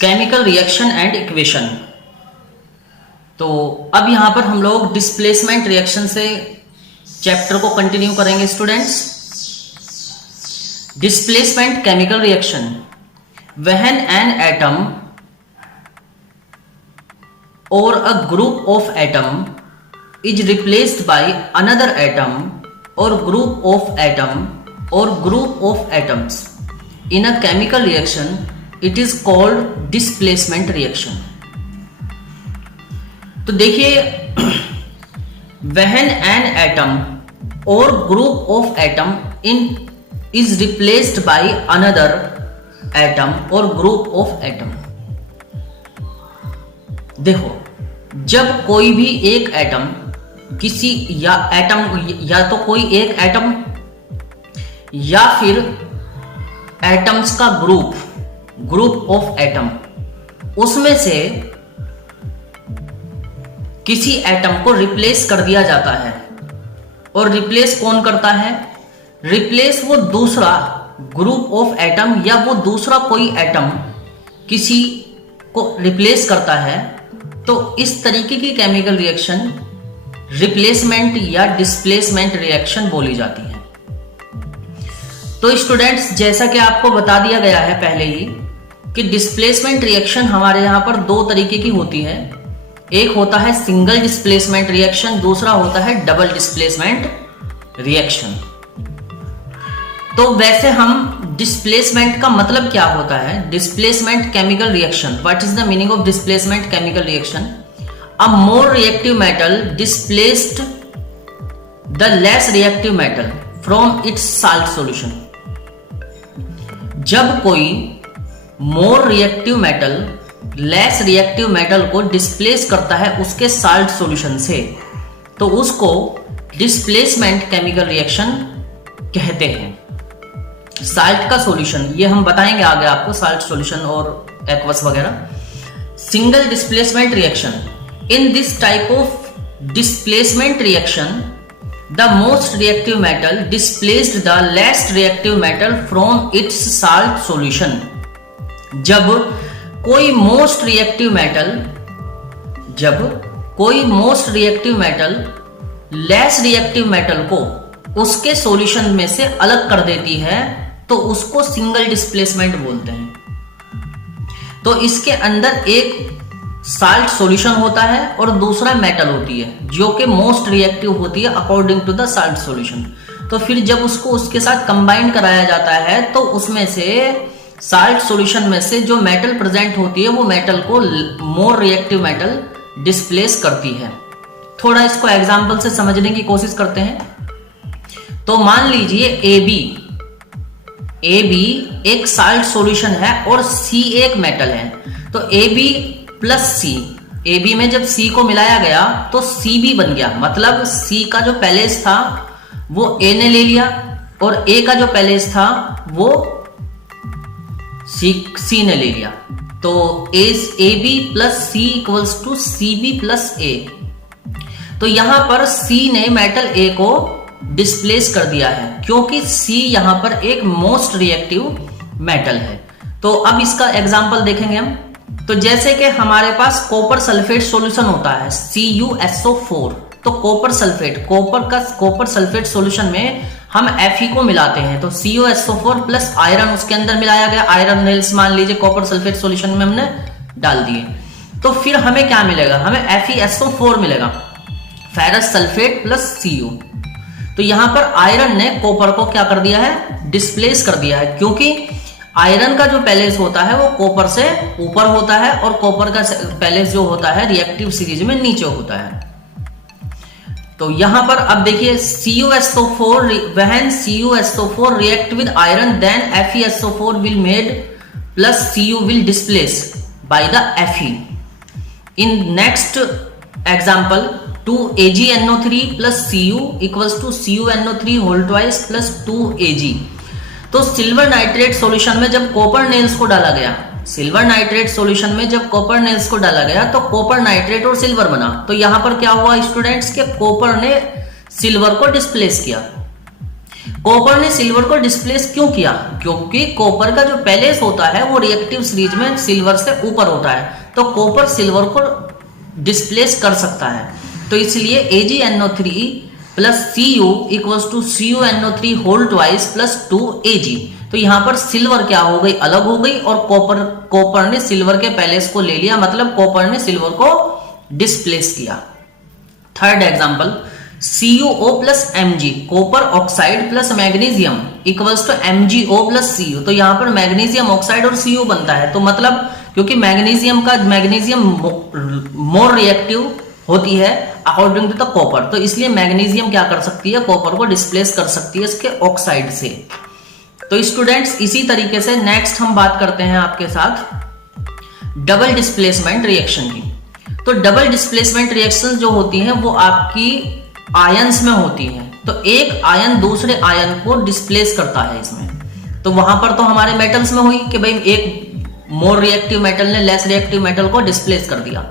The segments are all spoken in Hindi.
Chemical reaction and equation. तो अब यहां पर हम लोग डिस्प्लेसमेंट रिएक्शन से चैप्टर को कंटिन्यू करेंगे students. Displacement chemical reaction, when an atom or a group of atom is replaced by another atom or group of atom or group of atoms in a chemical reaction, it is called displacement reaction। तो देखिए, when an atom or group of atom is replaced by another atom or group of atom। देखो, जब कोई भी एक एटम किसी या तो कोई एक एटम या फिर एटम्स का ग्रुप ऑफ एटम, उसमें से किसी एटम को रिप्लेस कर दिया जाता है। और रिप्लेस कौन करता है? रिप्लेस वो दूसरा ग्रुप ऑफ एटम या वो दूसरा कोई एटम किसी को रिप्लेस करता है। तो इस तरीके की केमिकल रिएक्शन रिप्लेसमेंट या डिस्प्लेसमेंट रिएक्शन बोली जाती है। तो स्टूडेंट्स, जैसा कि आपको बता दिया गया है पहले ही कि डिस्प्लेसमेंट रिएक्शन हमारे यहां पर दो तरीके की होती है। एक होता है सिंगल डिस्प्लेसमेंट रिएक्शन, दूसरा होता है डबल डिस्प्लेसमेंट रिएक्शन। तो वैसे हम डिस्प्लेसमेंट का मतलब क्या होता है? Displacement chemical reaction, what is the meaning of displacement chemical reaction? A more reactive metal displaced the less reactive metal from its salt solution. जब कोई more reactive metal less reactive metal को डिस्प्लेस करता है उसके साल्ट सॉल्यूशन से, तो उसको डिस्प्लेसमेंट केमिकल रिएक्शन कहते हैं। साल्ट का सॉल्यूशन, ये हम बताएंगे आगे आपको, साल्ट सॉल्यूशन और एक्वस वगैरह। Single displacement reaction, in this type of displacement reaction the most reactive metal displaced the लेस्ट reactive metal from its salt solution. जब कोई most reactive metal less reactive metal को उसके सॉल्यूशन में से अलग कर देती है, तो उसको सिंगल डिस्प्लेसमेंट बोलते हैं। तो इसके अंदर एक साल्ट सॉल्यूशन होता है और दूसरा मेटल होती है जो कि मोस्ट रिएक्टिव होती है according to the salt solution. तो फिर जब उसको उसके साथ कंबाइन कराया जाता है तो उसमें से साल्ट सॉल्यूशन में से जो मेटल प्रेजेंट होती है वो मेटल को मोर रिएक्टिव मेटल डिस्प्लेस करती है। थोड़ा इसको एग्जांपल से समझने की कोशिश करते हैं। तो मान लीजिए AB एक साल्ट सॉल्यूशन है और C एक मेटल है। तो AB प्लस C, AB में जब C को मिलाया गया तो CB बन गया। मतलब C का जो पैलेस था वो A ने ले लिया और A का जो पैलेस था वो C ने ले लिया। तो AB plus C equals to CB plus A। तो यहां पर C ने मेटल A को डिस्प्लेस कर दिया है क्योंकि C यहां पर एक मोस्ट रिएक्टिव मेटल है। तो अब इसका एग्जांपल देखेंगे हम। तो जैसे कि हमारे पास कॉपर सल्फेट सॉल्यूशन होता है CuSO4। तो कॉपर सल्फेट सॉल्यूशन में हम Fe को मिलाते हैं। तो CuSO4 प्लस आयरन उसके अंदर मिलाया गया। आयरन नेल्स मान लीजिए कॉपर सल्फेट सॉल्यूशन में हमने डाल दिए। तो फिर हमें क्या मिलेगा? हमें FeSO4 मिलेगा, फेरस सल्फेट प्लस Cu। तो यहां पर आयरन ने कॉपर को क्या कर दिया है? डिस्प्लेस कर दिया है, क्योंकि आयरन का जो पैलेस होता है वो कॉपर से ऊपर होता है और कॉपर का पैलेस जो होता है रिएक्टिव सीरीज में नीचे होता है। तो यहां पर अब देखिए CuSO4, when CuSO4 react with iron then FeSO4 will made plus Cu will displace by the Fe। In next example 2AgNO3 plus Cu equals to CuNO3 whole twice plus 2Ag। तो सिल्वर नाइट्रेट सॉल्यूशन में जब कॉपर नेल्स को डाला गया, तो कॉपर नाइट्रेट और सिल्वर बना। तो यहां पर क्या हुआ स्टूडेंट्स के कॉपर ने सिल्वर को डिस्प्लेस किया। कॉपर ने सिल्वर को डिस्प्लेस क्यों किया? क्योंकि कॉपर का जो पैलेस होता है वो रिएक्टिव सीरीज में सिल्वर से ऊपर होता है, तो कॉपर सिल्वर को डिस्प्लेस कर सकता है। तो इसलिए AgNO3 plus Cu equals to CuNO3 whole twice plus 2Ag। तो यहां पर सिल्वर क्या हो गई, अलग हो गई, और कॉपर ने सिल्वर के पैलेस को ले लिया, मतलब कॉपर ने सिल्वर को डिस्प्लेस किया। Third example, CuO plus Mg, copper oxide plus magnesium equals to MgO plus Cu। तो यहां पर मैग्नीशियम ऑक्साइड और Cu बनता है, तो मतलब क्योंकि मैग्नीशियम मोर रिएक्टिव होती है अकॉर्डिंग टू द कॉपर, तो इसलिए मैग्नीशियम क्या कर सकती है, कॉपर को डिस्प्लेस कर सकती है इसके ऑक्साइड से। तो स्टूडेंट्स इसी तरीके से नेक्स्ट हम बात करते हैं आपके साथ डबल डिस्प्लेसमेंट रिएक्शन की। तो डबल डिस्प्लेसमेंट रिएक्शन जो होती हैं वो आपकी आयंस में होती हैं। तो एक आयन दूसरे आयन को डिस्प्लेस करता है इसमें। तो वहां पर तो हमारे मेटल्स में हुई कि भाई एक मोर रिएक्टिव मेटल ने लेस रिएक्टिव मेटल को डिस्प्लेस कर दिया,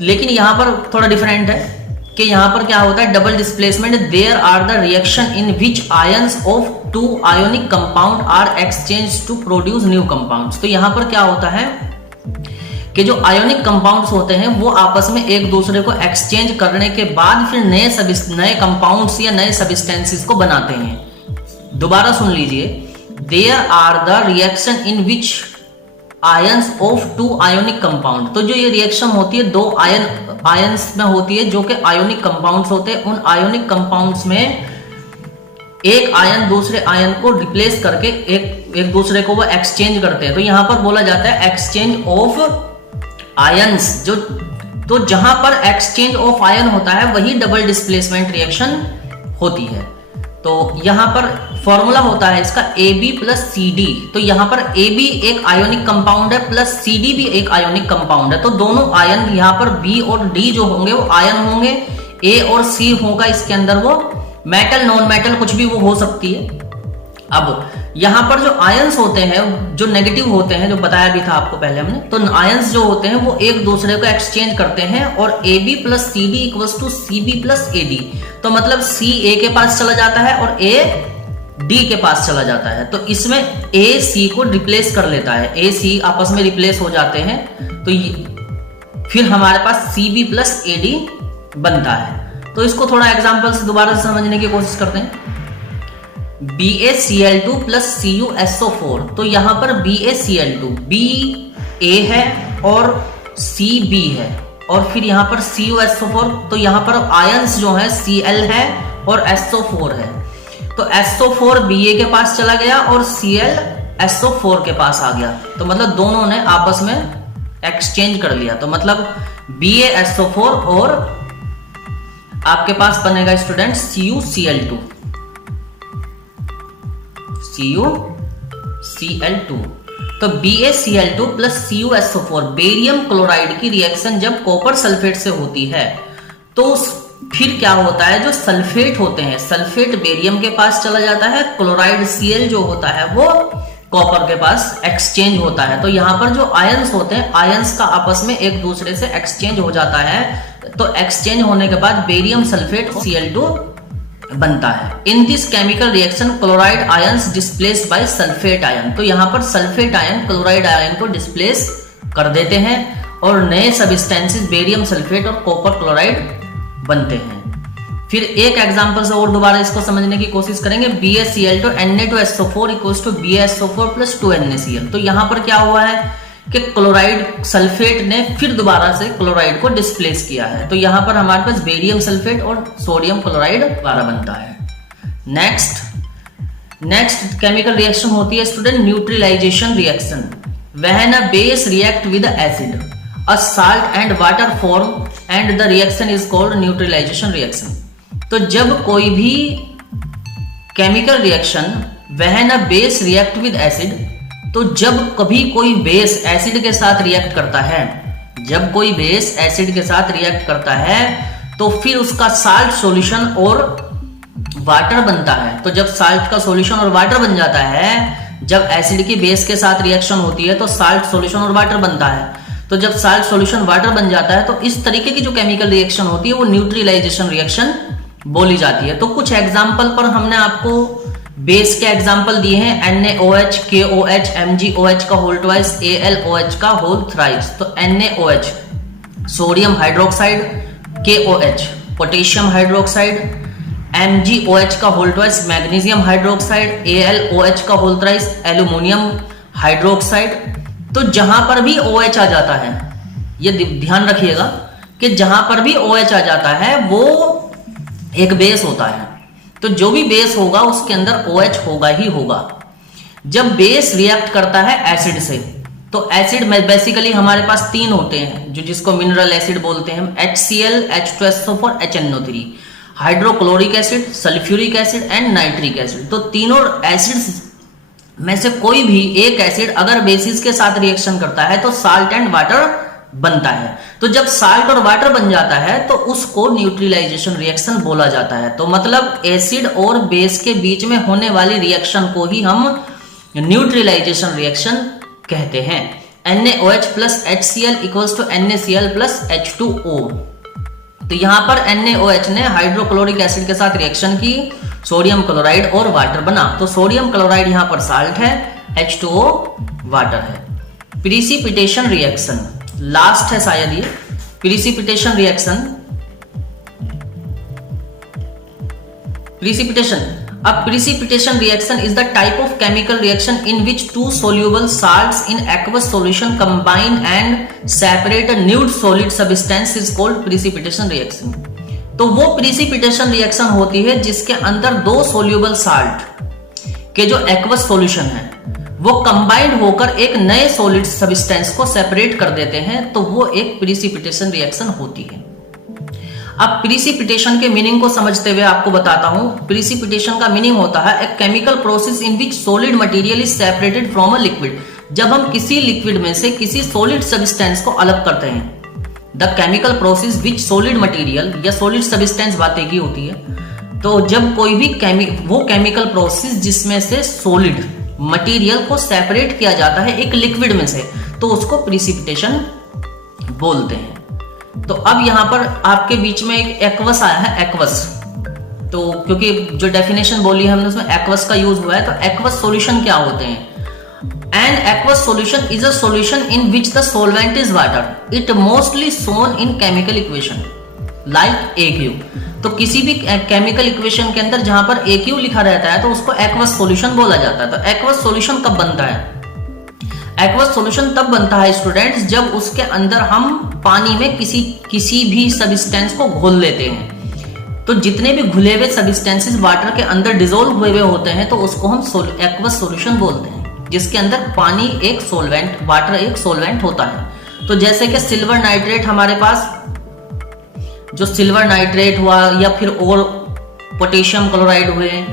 लेकिन यहां पर थोड़ा डिफरेंट है कि यहां पर क्या होता है, double displacement there are the reaction in which ions of two ionic compound are exchange to produce new compounds. तो यहां पर क्या होता है कि जो आयोनिक कंपाउंड्स होते हैं वो आपस में एक दूसरे को एक्सचेंज करने के बाद फिर नए कंपाउंड्स या नए सब्सटेंसेस को बनाते हैं। दोबारा सुन लीजिए, there are the reaction in which ions of two ionic compound. तो जो ये रिएक्शन होती है दो आयंस में होती है जो कि आयोनिक कंपाउंड्स होते हैं। उन आयोनिक कंपाउंड्स में एक आयन दूसरे आयन को रिप्लेस करके एक दूसरे को वो एक्सचेंज करते हैं। तो यहां पर बोला जाता है एक्सचेंज ऑफ आयंस। तो जहां पर एक्सचेंज ऑफ आयन होता है वही डबल डिस्प्लेसमेंट रिएक्शन होती है। तो यहां पर फॉर्मूला होता है इसका AB प्लस CD। तो यहां पर AB एक आयोनिक कंपाउंड है प्लस CD भी एक आयोनिक कंपाउंड है। तो दोनों आयन यहां पर B और D जो होंगे वो आयन होंगे, A और C होगा इसके अंदर वो मेटल नॉन मेटल कुछ भी वो हो सकती है। अब यहां पर जो आयंस होते हैं जो नेगेटिव होते हैं, जो बताया भी था आपको पहले हमने, तो आयंस जो होते हैं वो एक दूसरे को एक्सचेंज करते हैं और AB plus CD equals to CB plus AD। तो मतलब C A के पास चला जाता है और A D के पास चला जाता है। तो इसमें A C को रिप्लेस कर लेता है, A C आपस में रिप्लेस हो जाते हैं। तो फिर हमारे पास CB प्लस AD बनता है। तो इसको थोड़ा एग्जाम्पल से दोबारा समझने की कोशिश करते हैं। BaCl2 plus CuSO4। तो यहां पर BaCl2 B A है और C B है, और फिर यहां पर CuSO4। तो यहां पर आयंस जो है Cl है और SO4 है। तो SO4 Ba के पास चला गया और Cl SO4 के पास आ गया। तो मतलब दोनों ने आपस में एक्सचेंज कर लिया। तो मतलब BaSO4 और आपके पास बनेगा स्टूडेंट CuCl2 CuCl2। तो BaCl2 plus CuSO4 barium chloride की रिएक्शन जब कॉपर सल्फेट से होती है तो फिर क्या होता है, जो सल्फेट होते हैं सल्फेट बेरियम के पास चला जाता है, क्लोराइड Cl जो होता है वो कॉपर के पास एक्सचेंज होता है। तो यहां पर जो आयंस होते हैं आयंस का आपस में एक दूसरे से एक्सचेंज हो जाता है। तो एक्सचेंज होने के बाद बेरियम सल्फेट Cl2 बनता है। In this chemical reaction chloride ions displaced by sulphate ion. तो यहां पर सल्फेट आयन क्लोराइड आयन को डिस्प्लेस कर देते हैं और नए सबस्टेंसेस बेरियम सल्फेट और कॉपर क्लोराइड बनते हैं। फिर एक एग्जांपल से और दोबारा इसको समझने की कोशिश करेंगे। BaCl2 Na2SO4 equals to BaSO4 plus 2NaCl। तो यहां पर क्या हुआ है कि क्लोराइड सल्फेट ने फिर दोबारा से क्लोराइड को डिस्प्लेस किया है। तो यहां पर हमारे पास बेरियम सल्फेट और सोडियम क्लोराइड दोबारा बनता है। नेक्स्ट केमिकल रिएक्शन होती है student neutralization reaction. When a base react with acid a salt and water form and the reaction is called neutralization reaction. तो जब कोई भी chemical reaction when a base react with acid, तो जब कभी कोई बेस एसिड के साथ रिएक्ट करता है, जब कोई बेस एसिड के साथ रिएक्ट करता है तो फिर उसका साल्ट सॉल्यूशन और वाटर बनता है। तो जब साल्ट का सॉल्यूशन और वाटर बन जाता है, जब एसिड की बेस के साथ रिएक्शन होती है तो साल्ट सॉल्यूशन और वाटर बनता है। तो जब साल्ट सॉल्यूशन वाटर बन जाता है तो इस तरीके की जो केमिकल रिएक्शन होती है वो न्यूट्रलाइजेशन रिएक्शन बोली जाती है। तो कुछ एग्जाम्पल पर हमने आपको बेस के एग्जाम्पल दिए हैं NaOH, KOH, MgOH का होल ट्वाइस, AlOH का होल थ्राइस। तो NaOH sodium hydroxide, KOH potassium hydroxide, MgOH का whole twice magnesium hydroxide, AlOH का होल थ्राइस एल्यूमिनियम हाइड्रोक्साइड। तो जहां पर भी OH आ जाता है, ये ध्यान रखिएगा कि जहां पर भी OH आ जाता है वो एक बेस होता है। तो जो भी बेस होगा उसके अंदर OH होगा ही होगा। जब बेस रिएक्ट करता है एसिड से, तो एसिड में बेसिकली हमारे पास 3 होते हैं, जो जिसको मिनरल एसिड बोलते हैं, HCl, H2SO4, HNO3, hydrochloric acid, sulphuric acid and nitric acid. तो तीनों एसिड्स में से कोई भी एक एसिड अगर बेसिस के साथ रिएक्शन करता है तो साल्ट एंड वाटर बनता है। तो जब साल्ट और वाटर बन जाता है तो उसको न्यूट्रलाइजेशन रिएक्शन बोला जाता है। तो मतलब एसिड और बेस के बीच में होने वाली रिएक्शन को ही हम न्यूट्रलाइजेशन रिएक्शन कहते हैं। NaOH plus HCl equals to NaCl plus H2O। तो यहां पर NaOH ने हाइड्रोक्लोरिक एसिड के साथ रिएक्शन की, सोडियम क्लोराइड और वाटर बना। तो सोडियम क्लोराइड यहां पर साल्ट है, H2O वाटर है। प्रिसिपिटेशन रिएक्शन लास्ट है शायद ये। Precipitation reaction, precipitation reaction is the type of chemical reaction in which two soluble salts in aqueous solution combine and separate a nude solid substance is called precipitation reaction। तो वो precipitation reaction होती है जिसके अंदर 2 soluble salt के जो aqueous solution है वो कंबाइंड होकर एक नए सॉलिड सब्सटेंस को सेपरेट कर देते हैं। तो वो एक प्रिसिपिटेशन रिएक्शन होती है। अब प्रिसिपिटेशन के मीनिंग को समझते हुए आपको बताता हूं। प्रिसिपिटेशन का मीनिंग होता है एक chemical process in which solid material is separated from a liquid. जब हम किसी लिक्विड में से किसी सॉलिड सब्सटेंस को अलग करते हैं। The chemical process which solid material या सॉलिड सब्सटेंस बात एक ही होती है। तो जब कोई भी वो केमिकल प्रोसेस जिसमें से सॉलिड मटेरियल को सेपरेट किया जाता है एक लिक्विड में से, तो उसको प्रिसिपिटेशन बोलते हैं। तो अब यहां पर आपके बीच में एक एक्वस आया है, एक्वस। तो क्योंकि जो डेफिनेशन बोली है हमने उसमें एक्वस का यूज हुआ है। तो एक्वस सॉल्यूशन क्या होते हैं? An aqueous solution is a solution in which the solvent is water. It mostly shown in chemical equation like AQ। तो किसी भी केमिकल इक्वेशन के अंदर जहां पर AQ लिखा रहता है तो उसको एक्वस सॉल्यूशन बोला जाता है। तो एक्वस सॉल्यूशन कब बनता है? एक्वस सॉल्यूशन तब बनता है स्टूडेंट्स जब उसके अंदर हम पानी में किसी भी सब्सटेंस को घोल लेते हैं। तो जितने भी घुले हुए सब्सटेंसेस वाटर के अंदर डिसोल्व हुए हुए होते हैं तो उसको हम एक्वस सॉल्यूशन बोलते हैं, जिसके अंदर पानी एक सोलवेंट, वाटर एक सोलवेंट होता है। तो जैसे कि सिल्वर नाइट्रेट, हमारे पास जो सिल्वर नाइट्रेट हुआ या फिर और पोटेशियम क्लोराइड हुए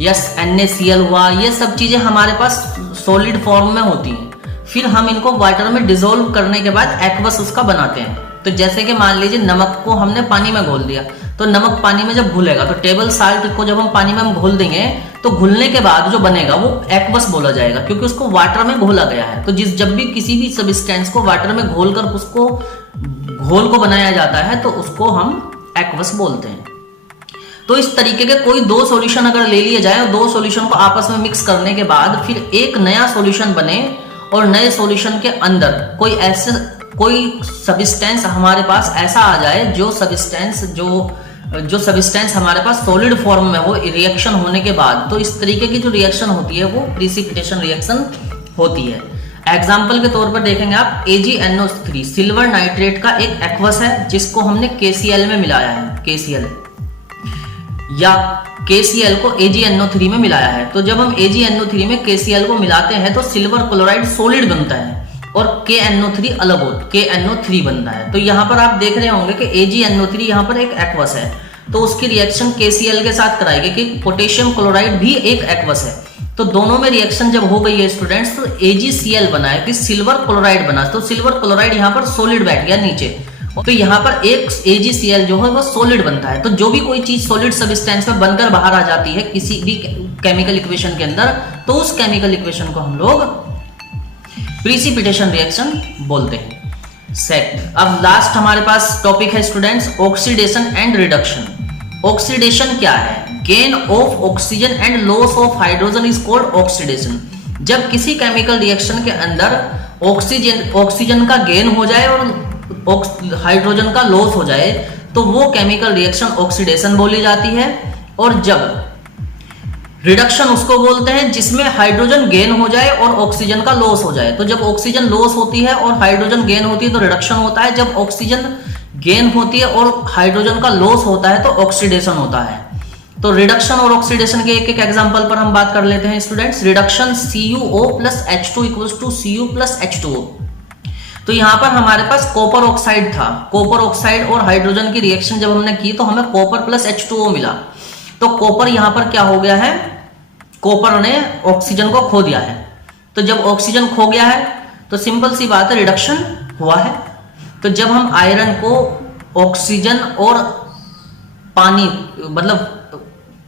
या NaCl हुआ, ये सब चीजें हमारे पास सॉलिड फॉर्म में होती हैं। फिर हम इनको वाटर में डिसोल्व करने के बाद एक्वस उसका बनाते हैं। तो जैसे कि मान लीजिए नमक को हमने पानी में घोल दिया, तो नमक पानी में जब घुलेगा तो टेबल साल्ट को जब हम पानी में घोल देंगे तो घुलने के बाद जो बनेगा वो एक्वस बोला जाएगा, क्योंकि उसको वाटर में घोला गया है। तो जब भी किसी भी सब्सटेंस को वाटर में घोलकर उसको घोल को बनाया जाता है तो उसको हम एक्वस बोलते हैं। तो इस तरीके के कोई 2 सॉल्यूशन अगर ले लिए जाए और 2 सॉल्यूशन को आपस में मिक्स करने के बाद फिर एक नया सॉल्यूशन बने और नए सॉल्यूशन के अंदर कोई सब्सटेंस हमारे पास ऐसा आ जाए जो सब्सटेंस हमारे पास सॉलिड फॉर्म में हो रिएक्शन होने के बाद, तो इस तरीके की जो रिएक्शन होती है वो प्रिसिपिटेशन रिएक्शन होती है। एग्जाम्पल के तौर पर देखेंगे आप AgNO3 सिल्वर नाइट्रेट का एक एक्वस है जिसको हमने KCl में मिलाया है, KCl या KCl को AgNO3 में मिलाया है। तो जब हम AgNO3 में KCl को मिलाते हैं तो सिल्वर क्लोराइड सॉलिड बनता है और KNO3 अलग हो, KNO3 बनता है। तो यहां पर आप देख रहे होंगे कि AgNO3 यहां पर एक एक्वस है, तो उसकी रिएक्शन KCl के साथ कराएगी कि पोटेशियम क्लोराइड भी एक एक्वस है। तो दोनों में रिएक्शन जब हो गई है स्टूडेंट्स तो AgCl बना है कि सिल्वर क्लोराइड बना। तो सिल्वर क्लोराइड यहाँ पर सॉलिड बैठ गया नीचे, तो यहाँ पर एक AgCl जो है वो सॉलिड बनता है। तो जो भी कोई चीज सॉलिड सब्सटेंस में बनकर बाहर आ जाती है किसी भी केमिकल इक्वेशन के अंदर, तो उस केमिकल इक्वेशन को हम लोग प्रिसिपिटेशन रिएक्शन बोलते हैं। सेट अब लास्ट हमारे पास टॉपिक है students oxidation and reduction. Oxidation क्या है, gain of oxygen and loss of hydrogen is called oxidation. जब किसी केमिकल रिएक्शन के अंदर ऑक्सीजन का गेन हो जाए और हाइड्रोजन का लॉस हो जाए तो वो केमिकल रिएक्शन ऑक्सीडेशन बोली जाती है। और जब रिडक्शन उसको बोलते हैं जिसमें हाइड्रोजन गेन हो जाए और ऑक्सीजन का लॉस हो जाए। तो जब ऑक्सीजन लॉस होती है और हाइड्रोजन गेन होती है तो रिडक्शन होता है, जब ऑक्सीजन गेन होती है और हाइड्रोजन का लॉस होता है तो ऑक्सीडेशन होता है। तो रिडक्शन और ऑक्सीडेशन के एक एक एग्जांपल पर हम बात कर लेते हैं students. Reduction CuO plus H2 equals to Cu plus H2O। तो यहां पर हमारे पास कॉपर ऑक्साइड था, कॉपर ऑक्साइड और हाइड्रोजन की रिएक्शन जब हमने की तो हमें कॉपर प्लस H2O मिला। तो कॉपर यहां पर क्या हो गया है, कॉपर ने ऑक्सीजन को खो दिया है। तो जब ऑक्सीजन खो गया है तो सिंपल सी बात है, रिडक्शन हुआ है। तो जब हम आयरन को ऑक्सीजन और पानी मतलब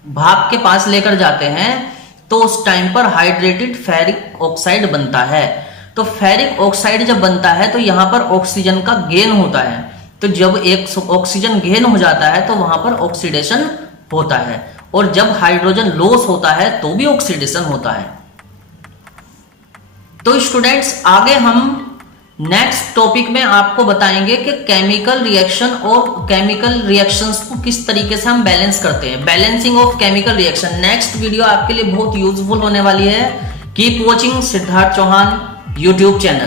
भाप के पास लेकर जाते हैं तो उस टाइम पर हाइड्रेटेड फेरिक ऑक्साइड बनता है। तो फेरिक ऑक्साइड जब बनता है तो यहां पर ऑक्सीजन का गेन होता है। तो जब एक ऑक्सीजन गेन हो जाता है तो वहां पर ऑक्सीडेशन होता है, और जब हाइड्रोजन लॉस होता है तो भी ऑक्सीडेशन होता है। तो स्टूडेंट्स आगे हम नेक्स्ट टॉपिक में आपको बताएंगे कि केमिकल रिएक्शन और केमिकल रिएक्शंस को किस तरीके से हम बैलेंस करते हैं, balancing of chemical reaction. Next video आपके लिए बहुत यूजफुल होने वाली है। Keep watching Siddharth Chauhan YouTube channel.